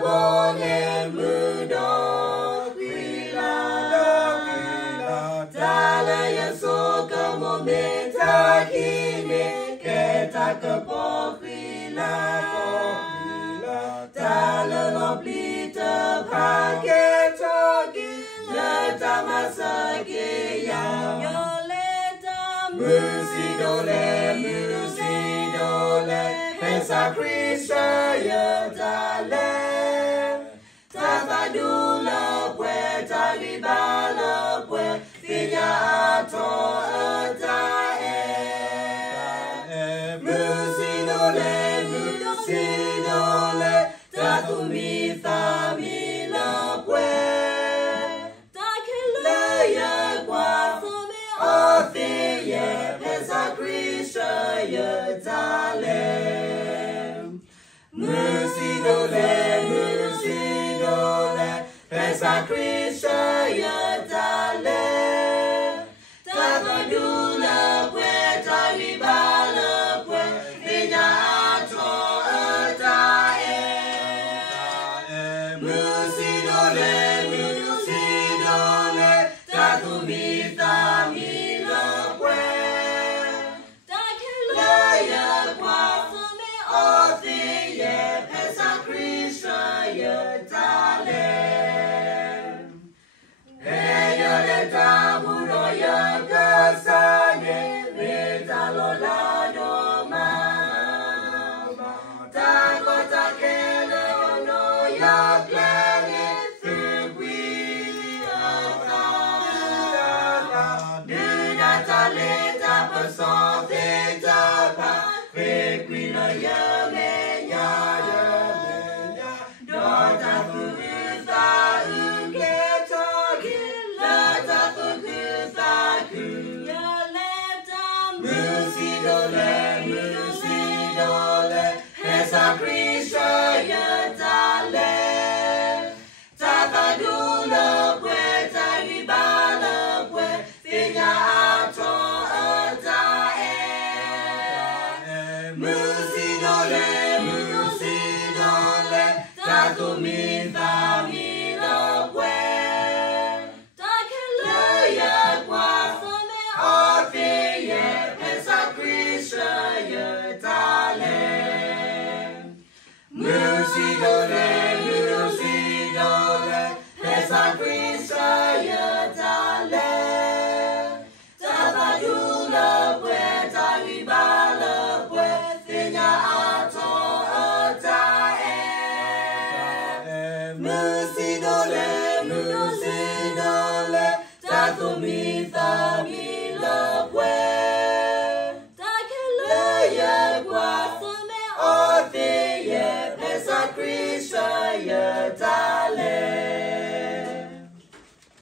bone mudo kwila Tala ya soka momenta kine Keta kepo kwila Tala lomplita paketoki Leta masake ya Yoleta Musidole Pesa Krista yotale Tafadula pwe Talibala pwe Finya ato atae Musidole Takumi famila pwe Takilaya kwa Ofiye Pesa Krista yotale Musidole, Pesa Krista yotale Tafadula pwe Talibala pwe Finya ato atae Musidole, Takumi famila pwe Takilaya kwa Ofiye Pesa Krista yotale Eyoleta muro yakasane Vitalola doma Tako takele ono yaklene Fugwi atala Duna taleta pasante tapa Requino yamenya Dota kuza uketogi Lata kuza kuyoleta Musidole Pesa Krista yotale Tafadula pwe Talibala pwe Finya ato atae Musidole Takumi famila pwe Takilaya kwa Ofiye Pesa Krista yotale Musidole Pesa Krista yotale Tafadula pwe Talibala pwe Finya ato atae Musidole Takumi